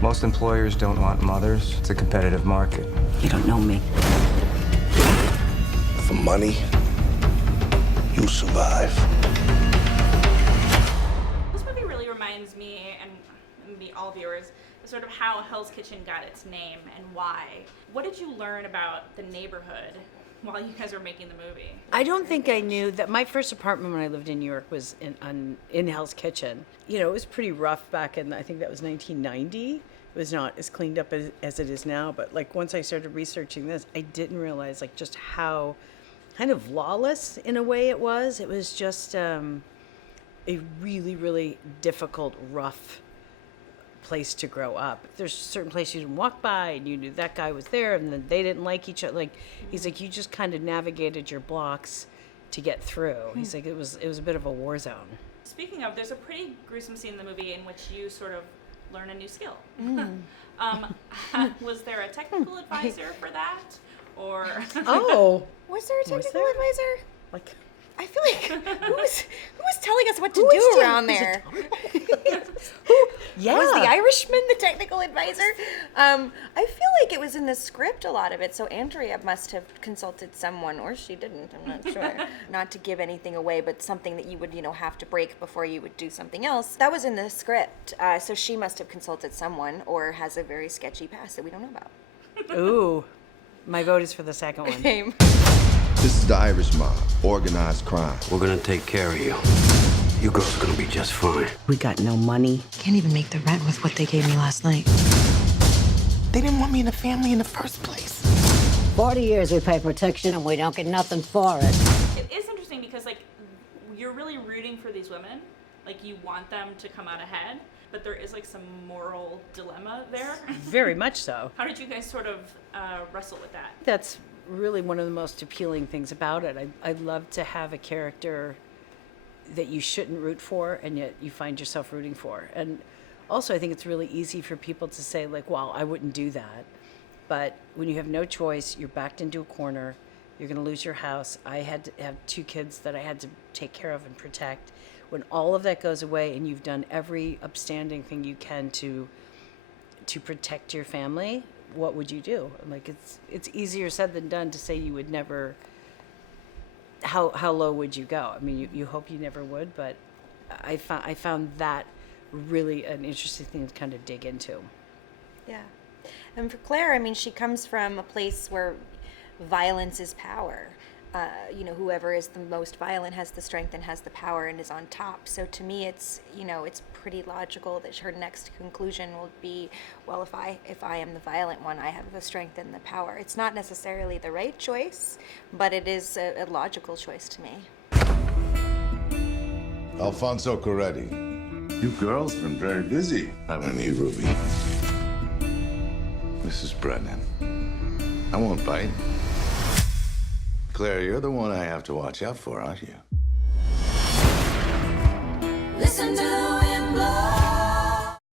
Most employers don't want mothers. It's a competitive market. You don't know me. For money, you'll survive. This movie really reminds me, and maybe all viewers, sort of how Hell's Kitchen got its name and why. What did you learn about the neighborhood while you guys were making the movie? I don't think I knew that my first apartment when I lived in New York was in Hell's Kitchen. You know, it was pretty rough back in, I think that was 1990. It was not as cleaned up as it is now, but like once I started researching this, I didn't realize like just how kind of lawless in a way it was. It was just a really, really difficult, rough place to grow up. There's certain places you didn't walk by and you knew that guy was there and then they didn't like each other. Like, he's like, you just kind of navigated your blocks to get through. He's like, it was a bit of a war zone. Speaking of, there's a pretty gruesome scene in the movie in which you sort of learn a new skill. Was there a technical advisor for that? Or Oh, Was there a technical there? advisor? like, I feel like who was telling us what to do around there? yeah. Was the Irishman the technical advisor? I feel like it was in the script, a lot of it, so Andrea must have consulted someone, or she didn't, I'm not sure. Not to give anything away, but something that you would, have to break before you would do something else. That was in the script, so she must have consulted someone, or has a very sketchy past that we don't know about. Ooh, my vote is for the second one. Same. This is the Irish mob, organized crime. We're gonna take care of you. You girls are gonna be just fine. We got no money. Can't even make the rent with what they gave me last night. They didn't want me in the family in the first place. 40 years we pay protection and we don't get nothing for it. it is interesting because, like, you're really rooting for these women. Like, you want them to come out ahead, but there is, like, some moral dilemma there. Very much so. How did you guys sort of wrestle with that? That's really one of the most appealing things about it. I'd love to have a character that you shouldn't root for and yet you find yourself rooting for. And also I think it's really easy for people to say like, well, I wouldn't do that. But when you have no choice, you're backed into a corner, you're going to lose your house. I had to have 2 kids that I had to take care of and protect. When all of that goes away and you've done every upstanding thing you can to protect your family, what would you do? Like, it's easier said than done to say you would never. How low would you go? I mean, you hope you never would, but I found that really an interesting thing to kind of dig into. Yeah. And for Claire, I mean, she comes from a place where violence is power. Whoever is the most violent has the strength and has the power and is on top. So to me, it's pretty logical that her next conclusion will be, well, if I am the violent one, I have the strength and the power. It's not necessarily the right choice, but it is a logical choice to me. Alfonso Coretti. You girls been very busy, haven't you, Ruby? Mrs. Brennan. I won't bite. Claire, you're the one I have to watch out for, aren't you? Listen to him blow.